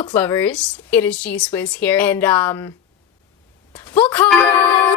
book lovers, it is G-Swizz here, and book haul!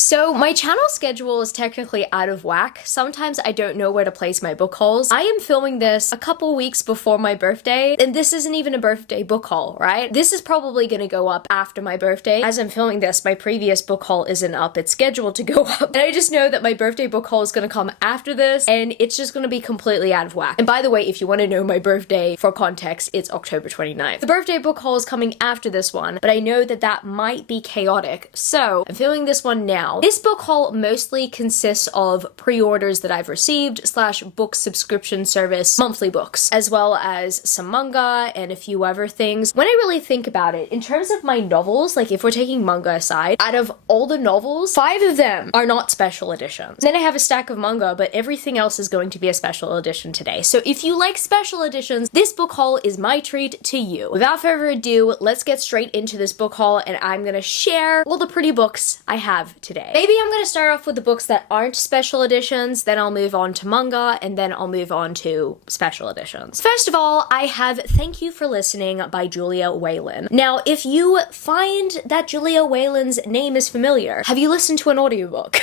So my channel schedule is technically out of whack. Sometimes I don't know where to place my book hauls. I am filming this a couple weeks before my birthday, and this isn't even a birthday book haul, right? This is probably gonna go up after my birthday. As I'm filming this, my previous book haul isn't up. It's scheduled to go up. And I just know that my birthday book haul is gonna come after this, and it's just gonna be completely out of whack. And by the way, if you wanna know my birthday, for context, it's October 29th. The birthday book haul is coming after this one, but I know that that might be chaotic. So I'm filming this one now. This book haul mostly consists of pre-orders that I've received / book subscription service monthly books, as well as some manga and a few other things. When I really think about it, in terms of my novels, like if we're taking manga aside, out of all the novels, 5 of them are not special editions. Then I have a stack of manga, but everything else is going to be a special edition today. So if you like special editions, this book haul is my treat to you. Without further ado, let's get straight into this book haul, and I'm gonna share all the pretty books I have today. Maybe I'm gonna start off with the books that aren't special editions, then I'll move on to manga, and then I'll move on to special editions. First of all, I have Thank You for Listening by Julia Whelan. Now, if you find that Julia Whelan's name is familiar, have you listened to an audiobook?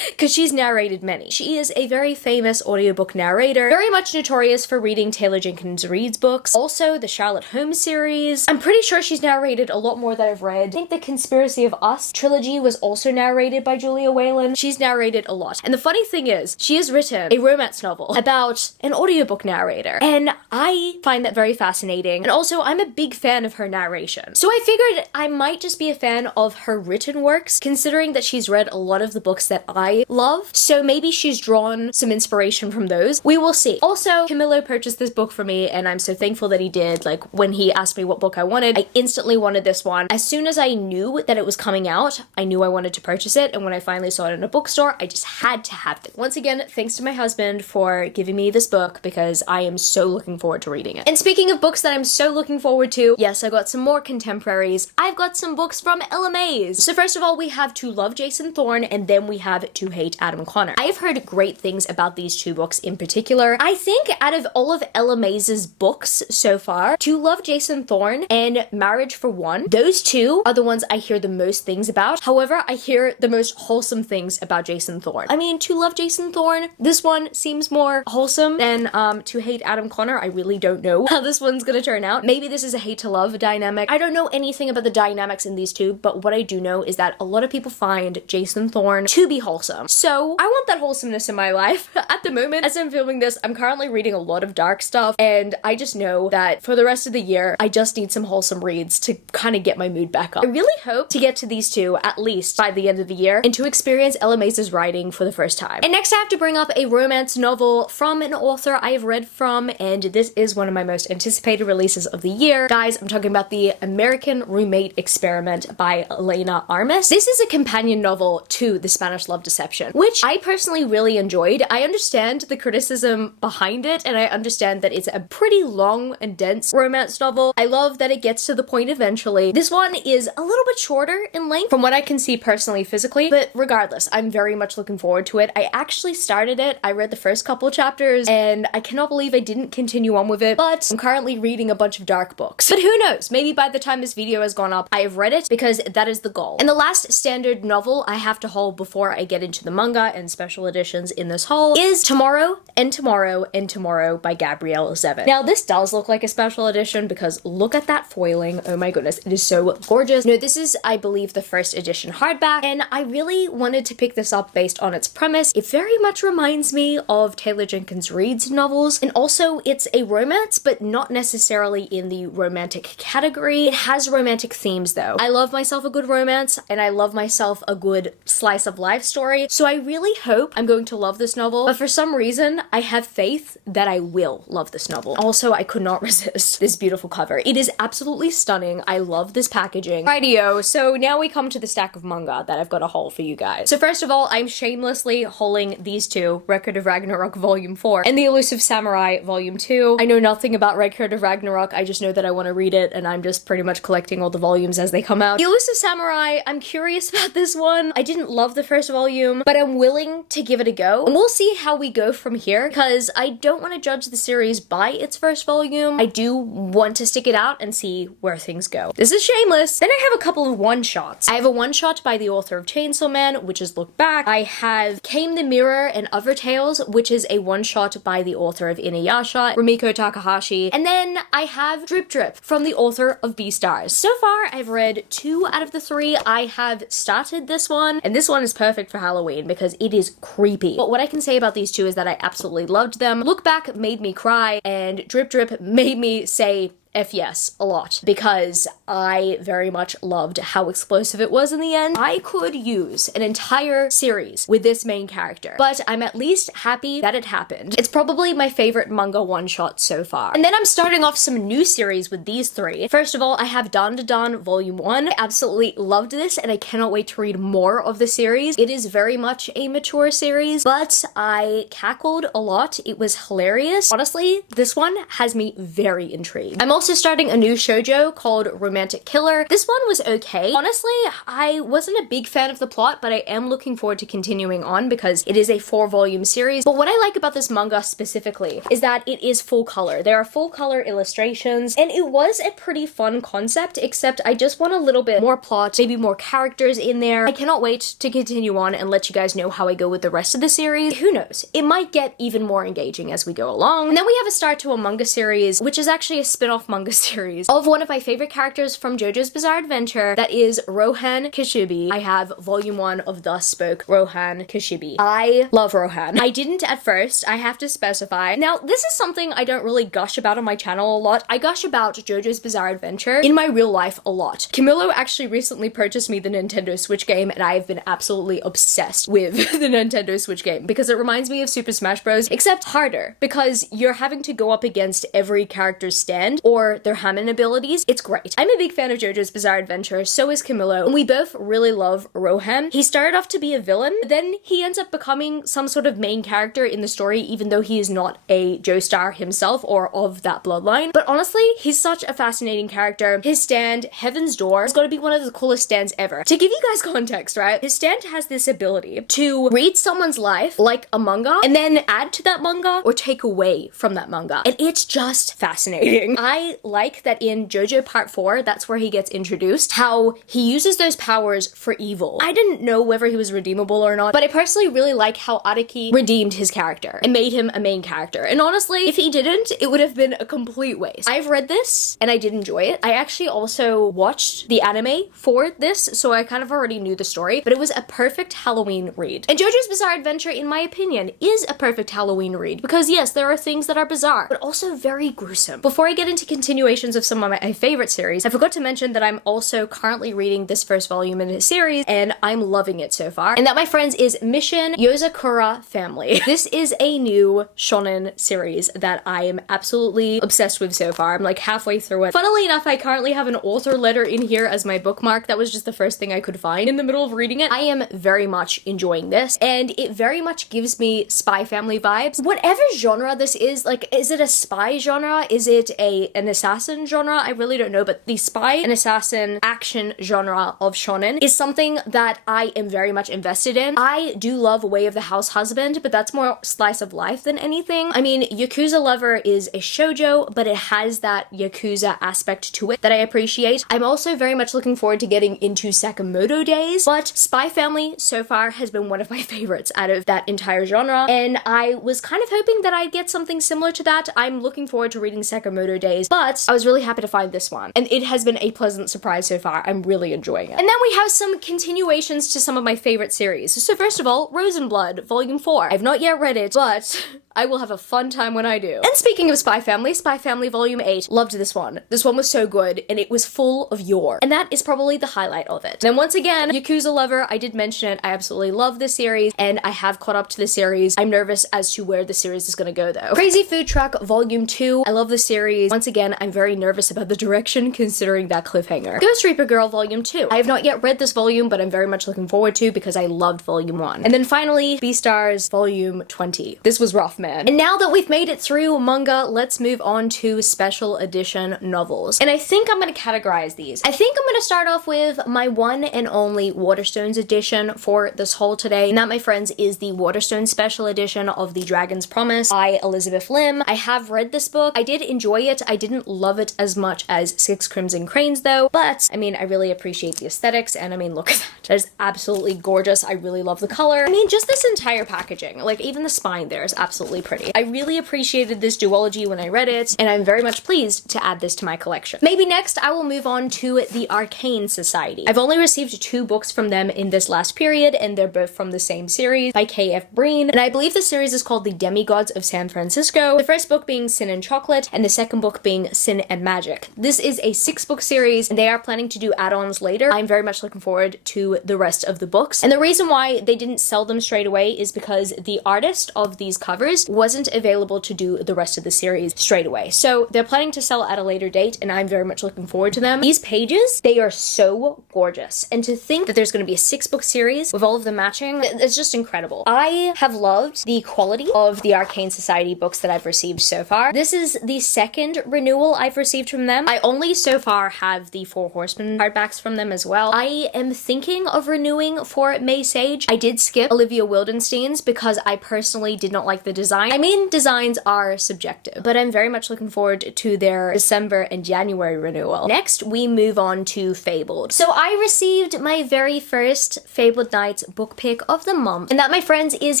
Because she's narrated many. She is a very famous audiobook narrator, very much notorious for reading Taylor Jenkins Reid's books, also the Charlotte Holmes series. I'm pretty sure she's narrated a lot more that I've read. I think the Conspiracy of Us trilogy was also narrated by Julia Whelan. She's narrated a lot. And the funny thing is, she has written a romance novel about an audiobook narrator. And I find that very fascinating. And also, I'm a big fan of her narration. So I figured I might just be a fan of her written works, considering that she's read a lot of the books that I love. So maybe she's drawn some inspiration from those. We will see. Also, Camilo purchased this book for me, and I'm so thankful that he did. Like, when he asked me what book I wanted, I instantly wanted this one. As soon as I knew that it was coming out, I knew I wanted to purchase it, and when I finally saw it in a bookstore, I just had to have it. Once again, thanks to my husband for giving me this book, because I am so looking forward to reading it. And speaking of books that I'm so looking forward to, yes, I got some more contemporaries. I've got some books from LMAs. So first of all, we have To Love Jason Thorne, and then we have To Hate Adam Connor. I have heard great things about these two books in particular. I think out of all of LMA's books so far, To Love Jason Thorne and Marriage for One, those two are the ones I hear the most things about. However, I hear the most wholesome things about Jason Thorne. I mean, To Love Jason Thorne, this one seems more wholesome than To Hate Adam Connor. I really don't know how this one's gonna turn out. Maybe this is a hate to love dynamic. I don't know anything about the dynamics in these two, but what I do know is that a lot of people find Jason Thorne to be wholesome. So I want that wholesomeness in my life. At the moment, as I'm filming this, I'm currently reading a lot of dark stuff, and I just know that for the rest of the year, I just need some wholesome reads to kind of get my mood back up. I really hope to get to these two at least by the end of the year and to experience LMA's writing for the first time. And next I have to bring up a romance novel from an author I have read from, and this is one of my most anticipated releases of the year. Guys, I'm talking about The American Roommate Experiment by Elena Armas. This is a companion novel to The Spanish Love Deception, which I personally really enjoyed. I understand the criticism behind it, and I understand that it's a pretty long and dense romance novel. I love that it gets to the point eventually. This one is a little bit shorter in length from what I can see personally physically, but regardless, I'm very much looking forward to it. I actually started it. I read the first couple chapters, and I cannot believe I didn't continue on with it, but I'm currently reading a bunch of dark books. But who knows? Maybe by the time this video has gone up, I have read it, because that is the goal. And the last standard novel I have to haul before I get into the manga and special editions in this haul is Tomorrow and Tomorrow and Tomorrow by Gabrielle Zevin. Now, this does look like a special edition, because look at that foiling. Oh my goodness, it is so gorgeous. No, this is, I believe, the first edition hardback, and I really wanted to pick this up based on its premise. It very much reminds me of Taylor Jenkins Reid's novels, and also it's a romance, but not necessarily in the romantic category. It has romantic themes though. I love myself a good romance, and I love myself a good slice of life story, so I really hope I'm going to love this novel, but for some reason, I have faith that I will love this novel. Also, I could not resist this beautiful cover. It is absolutely stunning. I love this packaging. Rightio, so now we come to the stack of manga that I've got to haul haul for you guys. So first of all, I'm shamelessly hauling these two, Record of Ragnarok Volume 4 and The Elusive Samurai Volume 2. I know nothing about Record of Ragnarok, I just know that I want to read it, and I'm just pretty much collecting all the volumes as they come out. The Elusive Samurai, I'm curious about this one. I didn't love the first volume, but I'm willing to give it a go, and we'll see how we go from here, because I don't want to judge the series by its first volume. I do want to stick it out and see where things go. This is shameless. Then I have a couple of one-shots. I have a one-shot by the author of Chainsaw Man, which is Look Back. I have Came the Mirror and Other Tales, which is a one-shot by the author of Inuyasha, Rumiko Takahashi. And then I have Drip Drip from the author of Beastars. So far, I've read 2 out of the 3. I have started this one, and this one is perfect for Halloween because it is creepy. But what I can say about these 2 is that I absolutely loved them. Look Back made me cry, and Drip Drip made me say F yes a lot, because I very much loved how explosive it was in the end. I could use an entire series with this main character, but I'm at least happy that it happened. It's probably my favorite manga one-shot so far. And then I'm starting off some new series with these 3. First of all, I have Dan Da Dan Volume 1. I absolutely loved this, and I cannot wait to read more of the series. It is very much a mature series, but I cackled a lot. It was hilarious. Honestly, this one has me very intrigued. I'm also starting a new shoujo called Romantic Killer. This one was okay. Honestly, I wasn't a big fan of the plot, but I am looking forward to continuing on because it is a 4-volume series. But what I like about this manga specifically is that it is full color. There are full color illustrations, and it was a pretty fun concept, except I just want a little bit more plot, maybe more characters in there. I cannot wait to continue on and let you guys know how I go with the rest of the series. Who knows? It might get even more engaging as we go along. And then we have a start to a manga series, which is actually a spin-off manga series of one of my favorite characters from JoJo's Bizarre Adventure, that is Rohan Kishibe. I have volume 1 of Thus Spoke Rohan Kishibe. I love Rohan. I didn't at first, I have to specify. Now, this is something I don't really gush about on my channel a lot. I gush about JoJo's Bizarre Adventure in my real life a lot. Camilo actually recently purchased me the Nintendo Switch game, and I have been absolutely obsessed with the Nintendo Switch game because it reminds me of Super Smash Bros, except harder, because you're having to go up against every character's stand or their Hammond abilities. It's great. I'm a big fan of JoJo's Bizarre Adventure, so is Camilo, and we both really love Rohan. He started off to be a villain, but then he ends up becoming some sort of main character in the story, even though he is not a Joestar himself or of that bloodline. But honestly, he's such a fascinating character. His stand, Heaven's Door, has got to be one of the coolest stands ever. To give you guys context, right? His stand has this ability to read someone's life like a manga, and then add to that manga or take away from that manga. And it's just fascinating. I like that in JoJo Part 4, that's where he gets introduced, how he uses those powers for evil. I didn't know whether he was redeemable or not, but I personally really like how Araki redeemed his character and made him a main character. And honestly, if he didn't, it would have been a complete waste. I've read this and I did enjoy it. I actually also watched the anime for this, so I kind of already knew the story, but it was a perfect Halloween read. And JoJo's Bizarre Adventure, in my opinion, is a perfect Halloween read because yes, there are things that are bizarre, but also very gruesome. Before I get into continuations of some of my favorite series, I forgot to mention that I'm also currently reading this first volume in a series, and I'm loving it so far. And that, my friends, is Mission Yozakura Family. This is a new shonen series that I am absolutely obsessed with so far. I'm like halfway through it. Funnily enough, I currently have an author letter in here as my bookmark. That was just the first thing I could find in the middle of reading it. I am very much enjoying this, and it very much gives me Spy Family vibes. Whatever genre this is, like, is it a spy genre? Is it an assassin genre? I really don't know, but the spy and assassin action genre of shonen is something that I am very much invested in. I do love Way of the House Husband, but that's more slice of life than anything. I mean, Yakuza Lover is a shoujo, but it has that Yakuza aspect to it that I appreciate. I'm also very much looking forward to getting into Sakamoto Days, but Spy Family so far has been one of my favorites out of that entire genre, and I was kind of hoping that I'd get something similar to that. I'm looking forward to reading Sakamoto Days, but I was really happy to find this one, and it has been a pleasant surprise so far. I'm really enjoying it. And then we have some continuations to some of my favorite series. So first of all, Rosenblood Volume 4. I've not yet read it, but I will have a fun time when I do. And speaking of Spy Family Volume 8, loved this one. This one was so good, and it was full of yore. And that is probably the highlight of it. Then once again, Yakuza Lover, I did mention it, I absolutely love this series, and I have caught up to the series. I'm nervous as to where the series is gonna go though. Crazy Food Truck Volume 2, I love the series. Once again, I'm very nervous about the direction considering that cliffhanger. Ghost Reaper Girl Volume 2. I have not yet read this volume, but I'm very much looking forward to because I loved Volume 1. And then finally, Beastars Volume 20. This was rough, man. And now that we've made it through manga, let's move on to special edition novels. And I think I'm gonna categorize these. I think I'm gonna start off with my one and only Waterstones edition for this haul today. And that, my friends, is the Waterstone special edition of The Dragon's Promise by Elizabeth Lim. I have read this book. I did enjoy it. I didn't love it as much as Six Crimson Cranes though, but I mean, I really appreciate the aesthetics, and I mean, look at that. That is absolutely gorgeous. I really love the color. I mean, just this entire packaging, like even the spine there is absolutely pretty. I really appreciated this duology when I read it, and I'm very much pleased to add this to my collection. Maybe next I will move on to the Arcane Society. I've only received 2 books from them in this last period, and they're both from the same series by K.F. Breen, and I believe the series is called The Demigods of San Francisco, the first book being Sin and Chocolate, and the second book being Sin and Magic. This is a 6-book series, and they are planning to do add-ons later. I'm very much looking forward to the rest of the books, and the reason why they didn't sell them straight away is because the artist of these covers wasn't available to do the rest of the series straight away. So they're planning to sell at a later date, and I'm very much looking forward to them. These pages, they are so gorgeous, and to think that there's going to be a 6-book series with all of them matching, it's just incredible. I have loved the quality of the Arcane Society books that I've received so far. This is the second renewal I've received from them. I only so far have the 4 Horsemen hardbacks from them as well. I am thinking of renewing for May Sage. I did skip Olivia Wildenstein's because I personally did not like the design. I mean, designs are subjective, but I'm very much looking forward to their December and January renewal. Next, we move on to Fabled. So I received my very first Fabled Nights book pick of the month, and that, my friends, is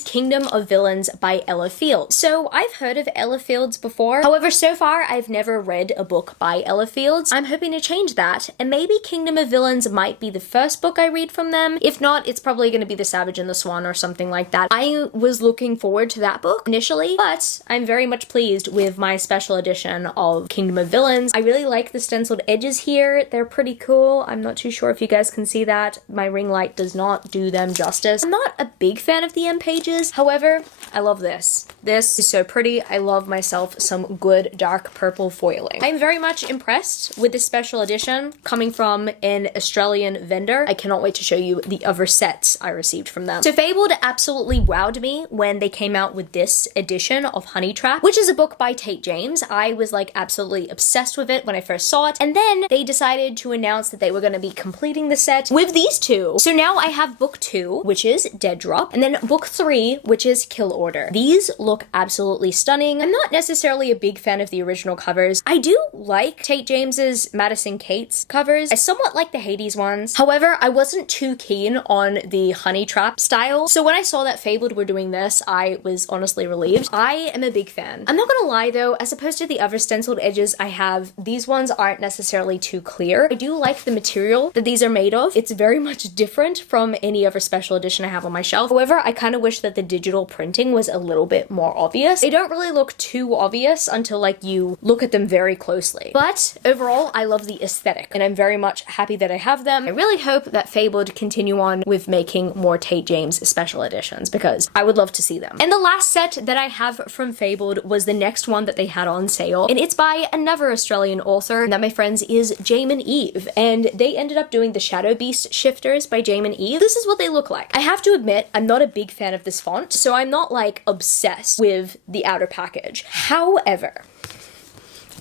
Kingdom of Villains by Ella Fields. So I've heard of Ella Fields before. However, so far I've never read a book by Ella Fields. I'm hoping to change that, and maybe Kingdom of Villains might be the first book I read from them. If not, it's probably going to be The Savage and the Swan or something like that. I was looking forward to that book initially, but I'm very much pleased with my special edition of Kingdom of Villains. I really like the stenciled edges here. They're pretty cool. I'm not too sure if you guys can see that. My ring light does not do them justice. I'm not a big fan of the end pages. However, I love this. This is so pretty. I love myself some good dark purple foiling. I'm very much impressed with this special edition coming from an Australian vendor. I cannot wait to show you the other sets I received from them. So Fabled absolutely wowed me when they came out with this edition of Honey Trap, which is a book by Tate James. I was like absolutely obsessed with it when I first saw it, and then they decided to announce that they were going to be completing the set with these 2. So now I have book 2, which is Dead Drop, and then book 3, which is Kill Order. These look absolutely stunning. I'm not necessarily a big fan of the original covers. I do like Tate James's Madison Cates covers. I somewhat like the Hades ones. However, I wasn't too keen on the Honey Trap style. So when I saw that Fabled were doing this, I was honestly relieved. I am a big fan. I'm not gonna lie though, as opposed to the other stenciled edges I have, these ones aren't necessarily too clear. I do like the material that these are made of. It's very much different from any other special edition I have on my shelf. However, I kind of wish that the digital printing was a little bit more obvious. They don't really look too obvious until like you look at them very closely. But overall, I love the aesthetic, and I'm very much happy that I have them. I really hope that Fabled continue on with making more Tate James special editions, because I would love to see them. And the last set that I have from Fabled was the next one that they had on sale, and it's by another Australian author, and that, my friends, is Jamin Eve, and they ended up doing the Shadow Beast shifters by Jamin Eve. This is what they look like. I have to admit, I'm not a big fan of this font, so I'm not like obsessed with the outer package. However,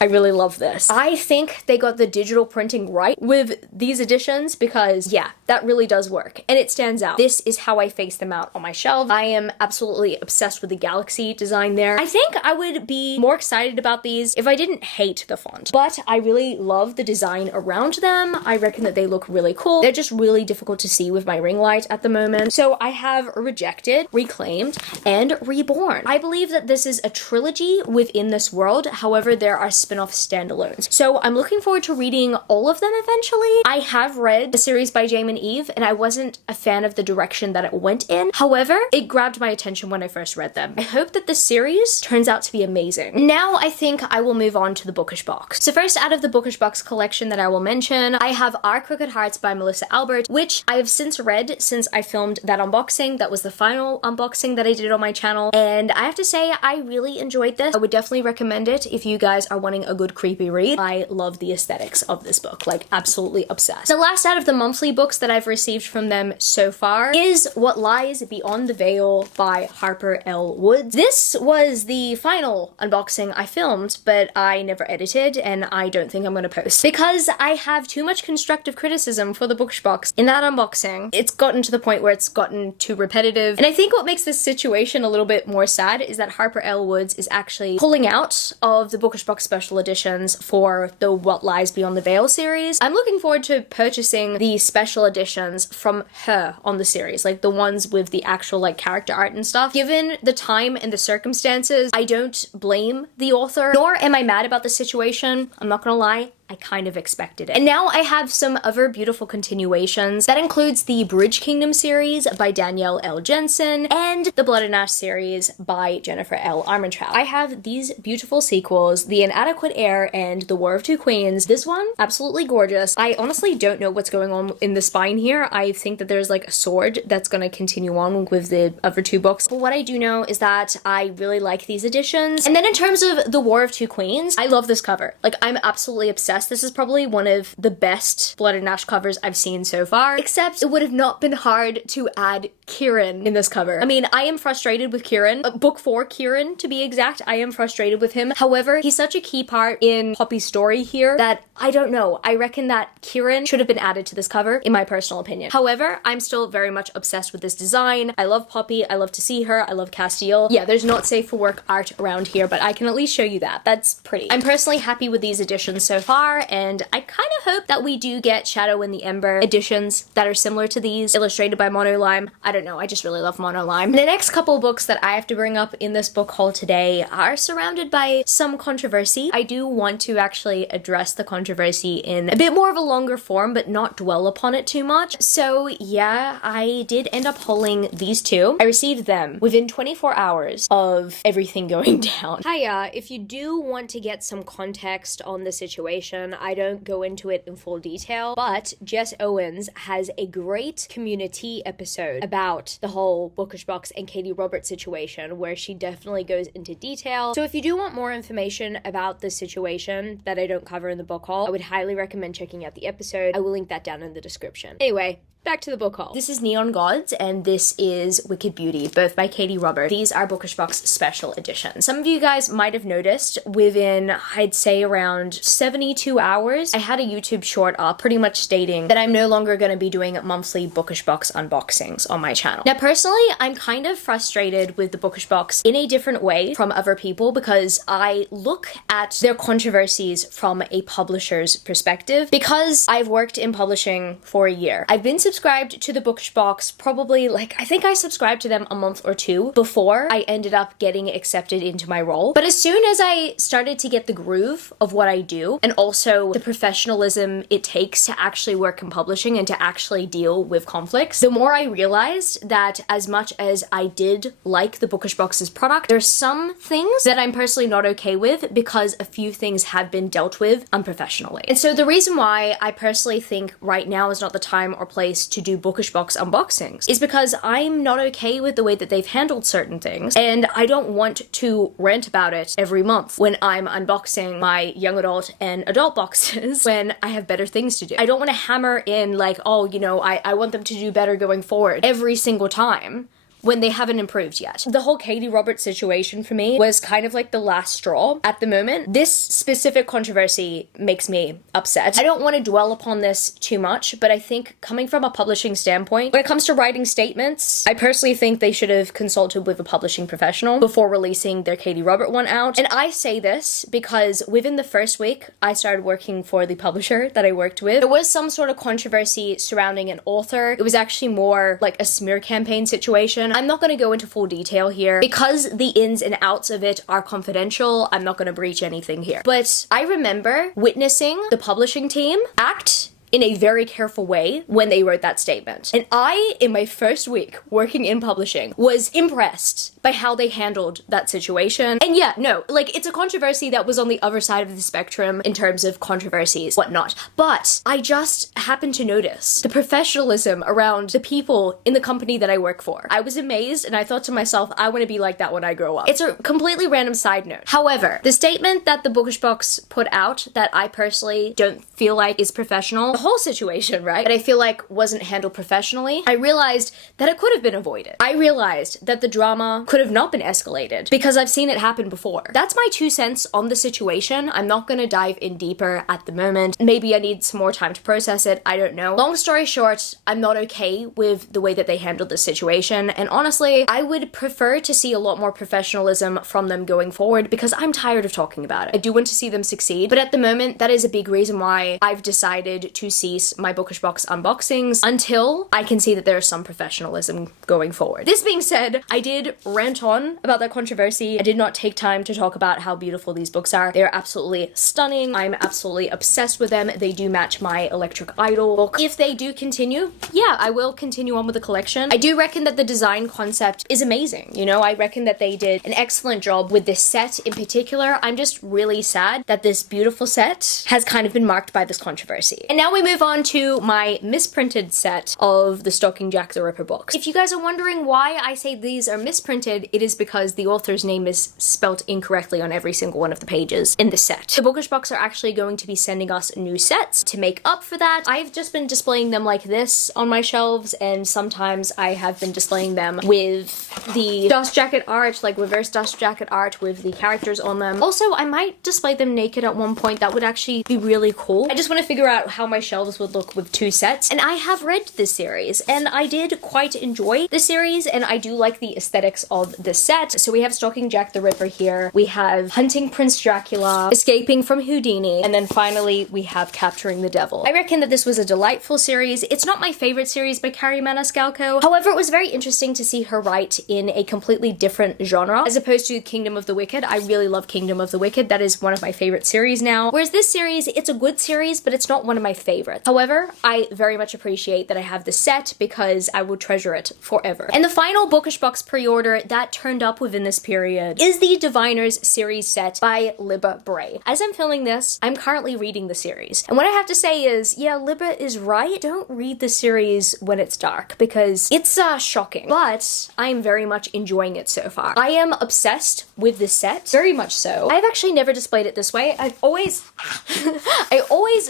I really love this. I think they got the digital printing right with these editions because, yeah, that really does work. And it stands out. This is how I face them out on my shelf. I am absolutely obsessed with the galaxy design there. I think I would be more excited about these if I didn't hate the font. But I really love the design around them. I reckon that they look really cool. They're just really difficult to see with my ring light at the moment. So I have Rejected, Reclaimed, and Reborn. I believe that this is a trilogy within this world. However, there are spin-off standalones. So I'm looking forward to reading all of them eventually. I have read the series by Jaime and Eve, and I wasn't a fan of the direction that it went in. However, it grabbed my attention when I first read them. I hope that this series turns out to be amazing. Now I think I will move on to the Bookish box. So first, out of the Bookish box collection that I will mention, I have Our Crooked Hearts by Melissa Albert, which I have since read since I filmed that unboxing. That was the final unboxing that I did on my channel, and I have to say I really enjoyed this. I would definitely recommend it if you guys are wanting a good creepy read. I love the aesthetics of this book, like absolutely obsessed. The last out of the monthly books that I've received from them so far is What Lies Beyond the Veil by Harper L. Woods. This was the final unboxing I filmed, but I never edited, and I don't think I'm gonna post because I have too much constructive criticism for the Bookish box in that unboxing. It's gotten to the point where it's gotten too repetitive, and I think what makes this situation a little bit more sad is that Harper L. Woods is actually pulling out of the Bookish box special editions for the What Lies Beyond the Veil series. I'm looking forward to purchasing the special editions from her on the series, like the ones with the actual like character art and stuff. Given the time and the circumstances, I don't blame the author, nor am I mad about the situation. I'm not gonna lie, I kind of expected it. And now I have some other beautiful continuations. That includes the Bridge Kingdom series by Danielle L. Jensen and the Blood and Ash series by Jennifer L. Armentrout. I have these beautiful sequels, The Inadequate Heir and The War of Two Queens. This one, absolutely gorgeous. I honestly don't know what's going on in the spine here. I think that there's like a sword that's gonna continue on with the other two books. But what I do know is that I really like these editions. And then in terms of The War of Two Queens, I love this cover. Like, I'm absolutely obsessed. This is probably one of the best Blood and Ash covers I've seen so far, except it would have not been hard to add Kieran in this cover. I mean, I am frustrated with Kieran. Book 4 Kieran, to be exact, I am frustrated with him. However, he's such a key part in Poppy's story here that I don't know. I reckon that Kieran should have been added to this cover, in my personal opinion. However, I'm still very much obsessed with this design. I love Poppy. I love to see her. I love Castile. Yeah, there's not safe for work art around here, but I can at least show you that. That's pretty. I'm personally happy with these editions so far, and I kind of hope that we do get Shadow in the Ember editions that are similar to these, illustrated by Monolime. I don't know, I just really love Monolime. The next couple books that I have to bring up in this book haul today are surrounded by some controversy. I do want to actually address the controversy in a bit more of a longer form, but not dwell upon it too much. So yeah, I did end up hauling these two. I received them within 24 hours of everything going down. Hiya, if you do want to get some context on the situation, I don't go into it in full detail, but Jess Owens has a great Communitea episode about the whole Bookish box and Katee Roberts situation, where she definitely goes into detail. So if you do want more information about the situation that I don't cover in the book haul, I would highly recommend checking out the episode. I will link that down in the description. Anyway, back to the book haul. This is Neon Gods, and this is Wicked Beauty, both by Katee Roberts. These are Bookish box special editions. Some of you guys might have noticed within, I'd say around 72 hours, I had a YouTube short up pretty much stating that I'm no longer going to be doing monthly Bookish box unboxings on my channel. Now, personally, I'm kind of frustrated with the Bookish box in a different way from other people because I look at their controversies from a publisher's perspective. Because I've worked in publishing for a year, I've been subscribed to the Bookish box probably, like, I think I subscribed to them a month or two before I ended up getting accepted into my role. But as soon as I started to get the groove of what I do, and also the professionalism it takes to actually work in publishing and to actually deal with conflicts, the more I realized that as much as I did like the Bookish box's product, there's some things that I'm personally not okay with because a few things have been dealt with unprofessionally. And so the reason why I personally think right now is not the time or place to do Bookish box unboxings is because I'm not okay with the way that they've handled certain things, and I don't want to rant about it every month when I'm unboxing my young adult and adult boxes when I have better things to do. I don't want to hammer in like, oh, you know, I want them to do better going forward every single time when they haven't improved yet. The whole Katee Roberts situation for me was kind of like the last straw at the moment. This specific controversy makes me upset. I don't want to dwell upon this too much, but I think coming from a publishing standpoint, when it comes to writing statements, I personally think they should have consulted with a publishing professional before releasing their Katee Roberts one out. And I say this because within the first week I started working for the publisher that I worked with, there was some sort of controversy surrounding an author. It was actually more like a smear campaign situation situation. I'm not going to go into full detail here because the ins and outs of it are confidential. I'm not going to breach anything here. But I remember witnessing the publishing team act in a very careful way when they wrote that statement. And I, in my first week working in publishing, was impressed by how they handled that situation. And yeah, no, like, it's a controversy that was on the other side of the spectrum in terms of controversies, whatnot. But I just happened to notice the professionalism around the people in the company that I work for. I was amazed, and I thought to myself, I want to be like that when I grow up. It's a completely random side note. However, the statement that the Bookish box put out that I personally don't feel like is professional, the whole situation, right, that I feel like wasn't handled professionally, I realized that it could have been avoided. I realized that the drama could have not been escalated because I've seen it happen before. That's my 2 cents on the situation. I'm not gonna dive in deeper at the moment. Maybe I need some more time to process it. I don't know. Long story short, I'm not okay with the way that they handled the situation, and honestly, I would prefer to see a lot more professionalism from them going forward because I'm tired of talking about it. I do want to see them succeed, but at the moment, that is a big reason why I've decided to cease my Bookish box unboxings until I can see that there's some professionalism going forward. This being said, I did rant on about that controversy. I did not take time to talk about how beautiful these books are. They're absolutely stunning. I'm absolutely obsessed with them. They do match my Electric Idol book. If they do continue, yeah, I will continue on with the collection. I do reckon that the design concept is amazing. You know, I reckon that they did an excellent job with this set in particular. I'm just really sad that this beautiful set has kind of been marked by this controversy. And now we move on to my misprinted set of the Stalking Jack the Ripper books. If you guys are wondering why I say these are misprinted, it is because the author's name is spelt incorrectly on every single one of the pages in the set. The Bookish box are actually going to be sending us new sets to make up for that. I've just been displaying them like this on my shelves, and sometimes I have been displaying them with the dust jacket art, like reverse dust jacket art with the characters on them. Also, I might display them naked at one point. That would actually be really cool. I just want to figure out how my shelves would look with 2 sets, and I have read this series, and I did quite enjoy the series, and I do like the aesthetics of the set. So we have Stalking Jack the Ripper here, we have Hunting Prince Dracula, Escaping from Houdini, and then finally we have Capturing the Devil. I reckon that this was a delightful series. It's not my favorite series by Carrie Maniscalco. However, it was very interesting to see her write in a completely different genre as opposed to Kingdom of the Wicked. I really love Kingdom of the Wicked. That is one of my favorite series now. Whereas this series, it's a good series, but it's not one of my favorites. However, I very much appreciate that I have the set because I will treasure it forever. And the final Bookish box pre-order that turned up within this period is the Diviners series set by Libba Bray. As I'm filming this, I'm currently reading the series. And what I have to say is, yeah, Libba is right. Don't read the series when it's dark because it's shocking, but I'm very much enjoying it so far. I am obsessed with this set, very much so. I've actually never displayed it this way. I always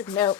know.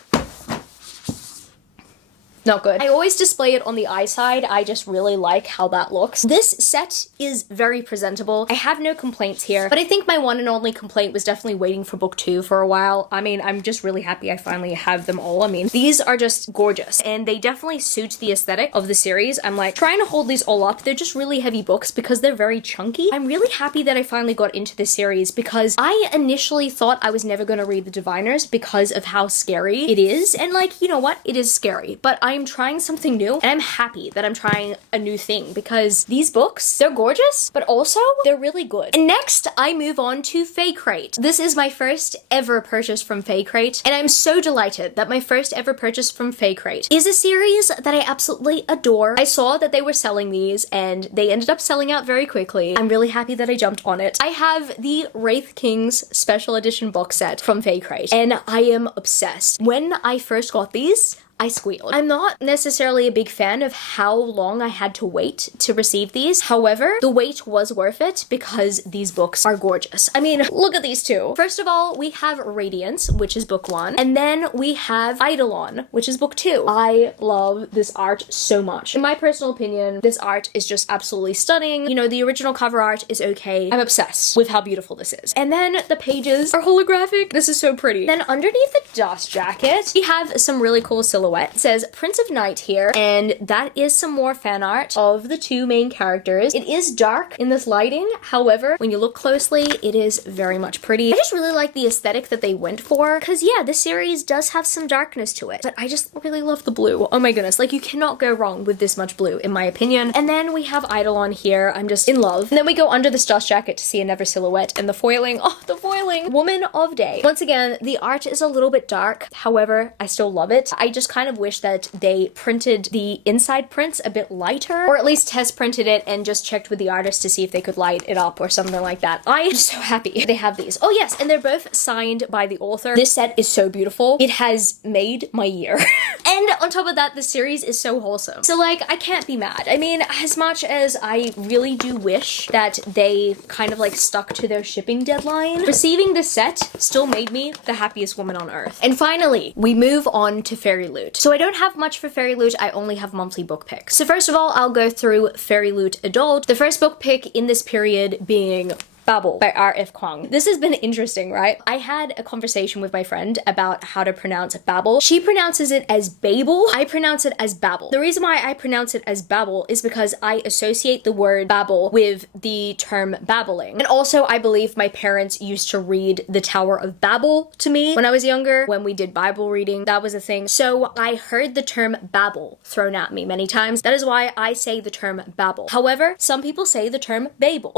Not good. I always display it on the eye side. I just really like how that looks. This set is very presentable. I have no complaints here, but I think my one and only complaint was definitely waiting for book 2 for a while. I mean, I'm just really happy I finally have them all. I mean, these are just gorgeous, and they definitely suit the aesthetic of the series. I'm like trying to hold these all up. They're just really heavy books because they're very chunky. I'm really happy that I finally got into this series because I initially thought I was never going to read the Diviners because of how scary it is. And like, you know what? It is scary, but I'm trying something new, and I'm happy that I'm trying a new thing because these books, they're gorgeous, but also they're really good. And next, I move on to Faecrate. This is my first ever purchase from Faecrate, and I'm so delighted that my first ever purchase from Faecrate is a series that I absolutely adore. I saw that they were selling these, and they ended up selling out very quickly. I'm really happy that I jumped on it. I have the Wraith Kings special edition box set from Faecrate, and I am obsessed. When I first got these, I squealed. I'm not necessarily a big fan of how long I had to wait to receive these. However, the wait was worth it because these books are gorgeous. I mean, look at these two. First of all, we have Radiance, which is book 1, and then we have Eidolon, which is book 2. I love this art so much. In my personal opinion, this art is just absolutely stunning. You know, the original cover art is okay. I'm obsessed with how beautiful this is. And then the pages are holographic. This is so pretty. Then underneath the dust jacket, we have some really cool silhouettes silhouette. It says Prince of Night here, and that is some more fan art of the two main characters. It is dark in this lighting, however, when you look closely, it is very much pretty. I just really like the aesthetic that they went for, because yeah, this series does have some darkness to it, but I just really love the blue. Oh my goodness, like you cannot go wrong with this much blue, in my opinion. And then we have Eidolon here. I'm just in love. And then we go under the Star's jacket to see another silhouette, and the foiling. Oh, the foiling! Woman of Day. Once again, the art is a little bit dark, however, I still love it. I just kind of wish that they printed the inside prints a bit lighter, or at least test printed it and just checked with the artist to see if they could light it up or something like that. I am so happy they have these. Oh yes, and they're both signed by the author. This set is so beautiful. It has made my year. And on top of that, the series is so wholesome. So like, I can't be mad. I mean, as much as I really do wish that they kind of like stuck to their shipping deadline, receiving this set still made me the happiest woman on earth. And finally, we move on to Fairyloot. So I don't have much for Fairyloot, I only have monthly book picks. So first of all, I'll go through Fairyloot Adult. The first book pick in this period being Babel by R.F. Kuang. This has been interesting, right? I had a conversation with my friend about how to pronounce Babel. She pronounces it as Babel. I pronounce it as Babel. The reason why I pronounce it as Babel is because I associate the word Babel with the term babbling. And also, I believe my parents used to read The Tower of Babel to me when I was younger, when we did Bible reading. That was a thing. So I heard the term Babel thrown at me many times. That is why I say the term Babel. However, some people say the term Babel.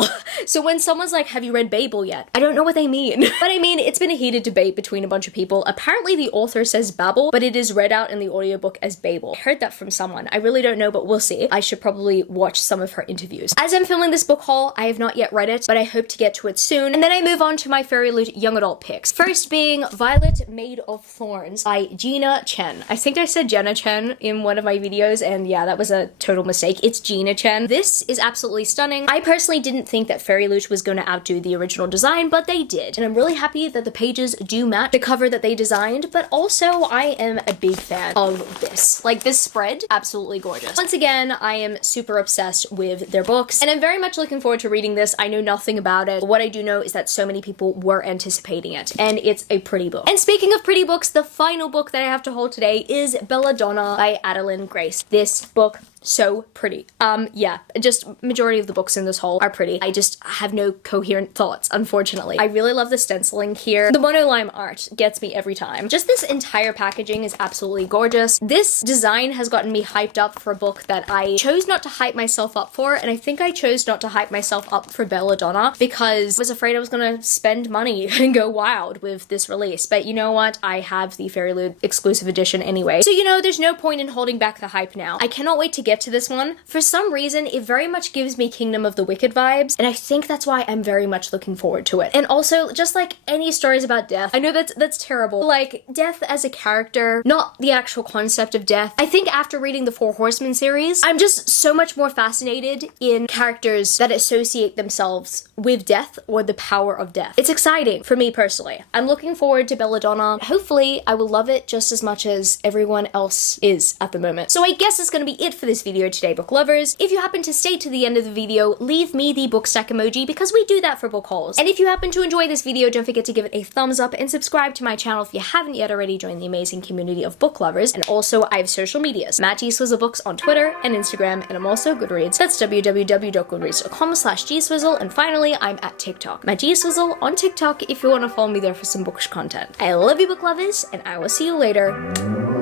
So when someone's like, have you read Babel yet? I don't know what they mean. But I mean, it's been a heated debate between a bunch of people. Apparently the author says Babel, but it is read out in the audiobook as Babel. I heard that from someone. I really don't know, but we'll see. I should probably watch some of her interviews. As I'm filming this book haul, I have not yet read it, but I hope to get to it soon. And then I move on to my Fairyloot young adult picks. First being Violet Made of Thorns by Gina Chen. I think I said Jenna Chen in one of my videos, and yeah, that was a total mistake. It's Gina Chen. This is absolutely stunning. I personally didn't think that Fairyloot was going to outdo the original design, but they did. And I'm really happy that the pages do match the cover that they designed, but also I am a big fan of this. Like, this spread, absolutely gorgeous. Once again, I am super obsessed with their books, and I'm very much looking forward to reading this. I know nothing about it, but what I do know is that so many people were anticipating it, and it's a pretty book. And speaking of pretty books, the final book that I have to hold today is Belladonna by Adeline Grace. This book, so pretty. Yeah, just majority of the books in this haul are pretty. I just have no coherent thoughts, unfortunately. I really love the stenciling here. The monolime art gets me every time. Just this entire packaging is absolutely gorgeous. This design has gotten me hyped up for a book that I chose not to hype myself up for, and I think I chose not to hype myself up for Belladonna because I was afraid I was gonna spend money and go wild with this release. But you know what? I have the Fairyloot exclusive edition anyway. So you know, there's no point in holding back the hype now. I cannot wait to get to this one. For some reason, it very much gives me Kingdom of the Wicked vibes, and I think that's why I'm very much looking forward to it. And also, just like any stories about death, I know that's terrible. Like, death as a character, not the actual concept of death. I think after reading the Four Horsemen series, I'm just so much more fascinated in characters that associate themselves with death or the power of death. It's exciting for me personally. I'm looking forward to Belladonna. Hopefully, I will love it just as much as everyone else is at the moment. So I guess that's gonna be it for this video today, book lovers. If you happen to stay to the end of the video, leave me the book stack emoji because we do that for book hauls. And if you happen to enjoy this video, don't forget to give it a thumbs up and subscribe to my channel if you haven't yet already joined the amazing community of book lovers. And also, I have social medias. @GSwizzleBooks on Twitter and Instagram, and I'm also Goodreads. That's www.goodreads.com/gswizzle. And finally, I'm at TikTok. @GSwizzle on TikTok if you want to follow me there for some bookish content. I love you, book lovers, and I will see you later.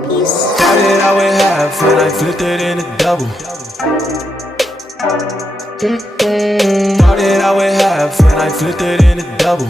Peace. How did I weigh half and I flipped it in a double? How did I weigh half and I flipped it in a double?